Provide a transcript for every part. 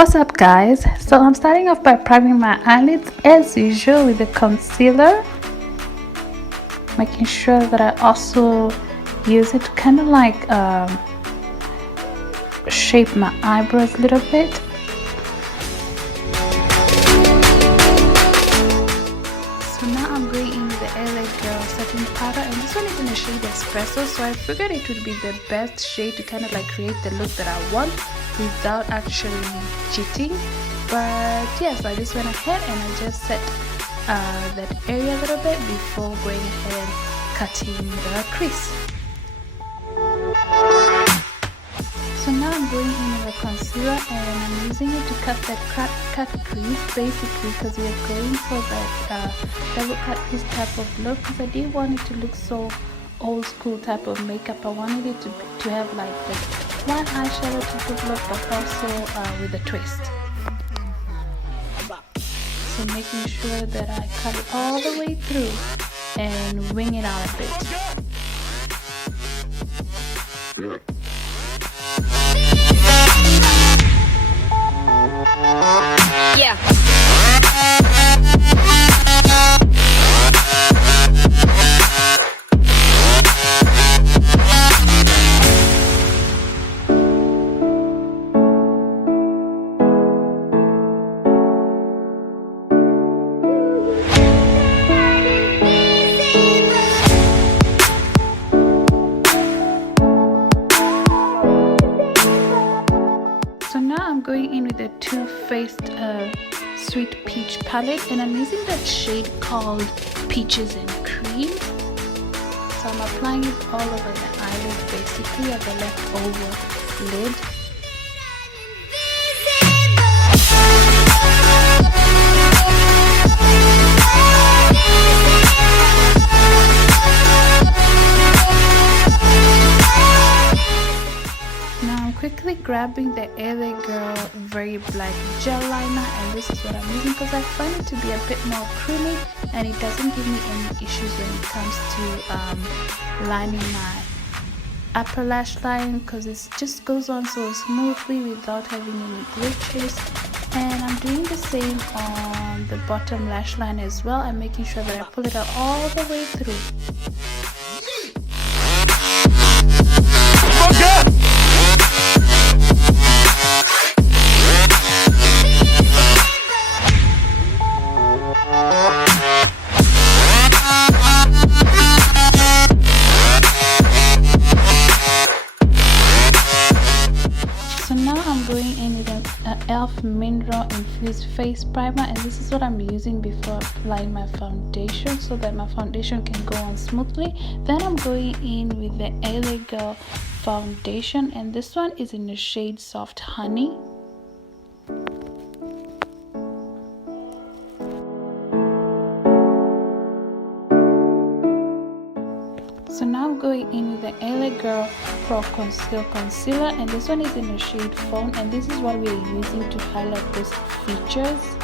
What's up guys? So I'm starting off by priming my eyelids as usual with the concealer, making sure that I also use it to kind of like shape my eyebrows a little bit. So now I'm going in with the LA Girl setting powder, and this one is in the shade Espresso, so I figured it would be the best shade to kind of like create the look that I want without actually cheating. But yes, I just went ahead and I just set that area a little bit before going ahead and cutting the crease. So now I'm going in with a concealer and I'm using it to cut that cut crease, basically because we are going for that double cut crease type of look, because I didn't want it to look so old school type of makeup. I wanted it to have like the one eyeshadow type of look, but also with a twist. So making sure that I cut it all the way through and wing it out a bit. Yeah. I'm going in with the Too Faced Sweet Peach palette, and I'm using that shade called Peaches and Cream. So I'm applying it all over the eyelid, basically at the leftover lid. Quickly grabbing the LA Girl Very Black Gel Liner, and this is what I'm using because I find it to be a bit more creamy and it doesn't give me any issues when it comes to lining my upper lash line, because it just goes on so smoothly without having any glitches. And I'm doing the same on the bottom lash line as well. I'm making sure that I pull it out all the way through. Okay. Mineral Infused face primer, and this is what I'm using before applying my foundation so that my foundation can go on smoothly. Then I'm going in with the LA Girl foundation, and this one is in the shade Soft Honey. So now I'm going in with the LA Girl Pro Conceal Concealer, and this one is in the shade Fawn, and this is what we are using to highlight those features.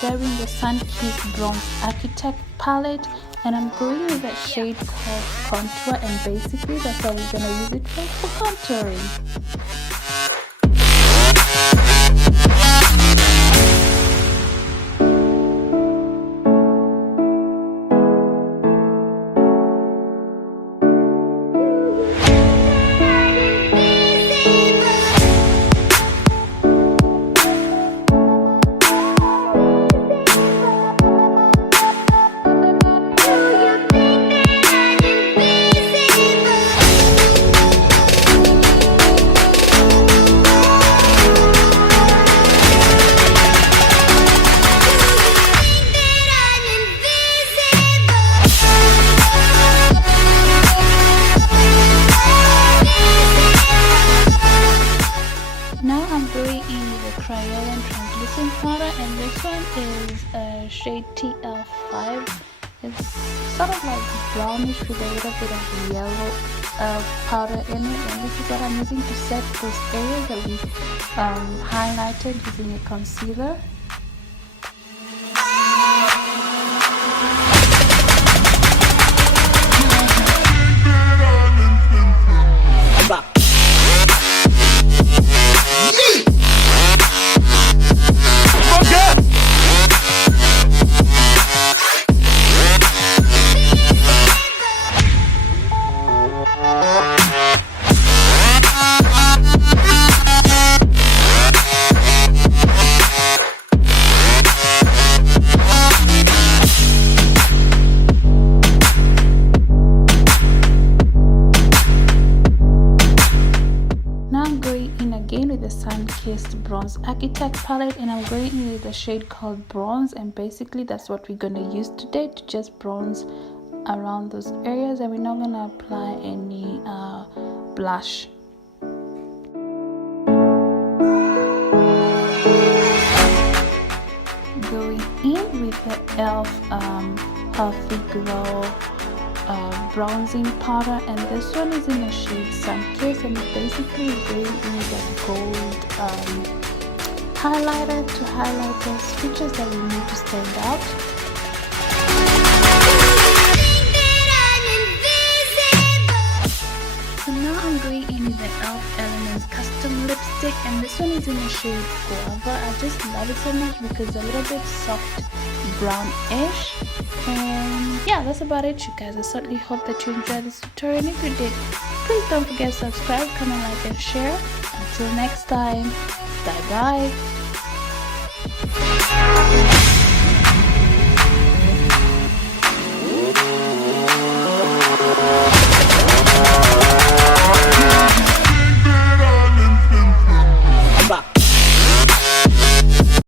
Grabbing the Sunkissed Bronze Architect palette, and I'm going with that shade called Contour, and basically that's what we're going to use it for contouring. sort of like brownish with a little bit of yellow powder in it, and this is what I'm using to set those areas that we highlighted using a concealer. The Sunkissed Bronze Architect palette, and I'm going in with the shade called Bronze, and basically that's what we're going to use today to just bronze around those areas, and we're not going to apply any blush. Going in with the e.l.f. Healthy Glow bronzing powder, and this one is in the shade Sunkissed, and basically going in with a gold highlighter to highlight those features that we need to stand out. So now I'm going in with the e.l.f. Elements Custom Lipstick, and this one is in the shade Guava. I just love it so much because it's a little bit soft brownish. And yeah, that's about it, you guys. I certainly hope that you enjoyed this tutorial, and if you did, please don't forget to subscribe, comment, like, and share. Until next time, bye bye.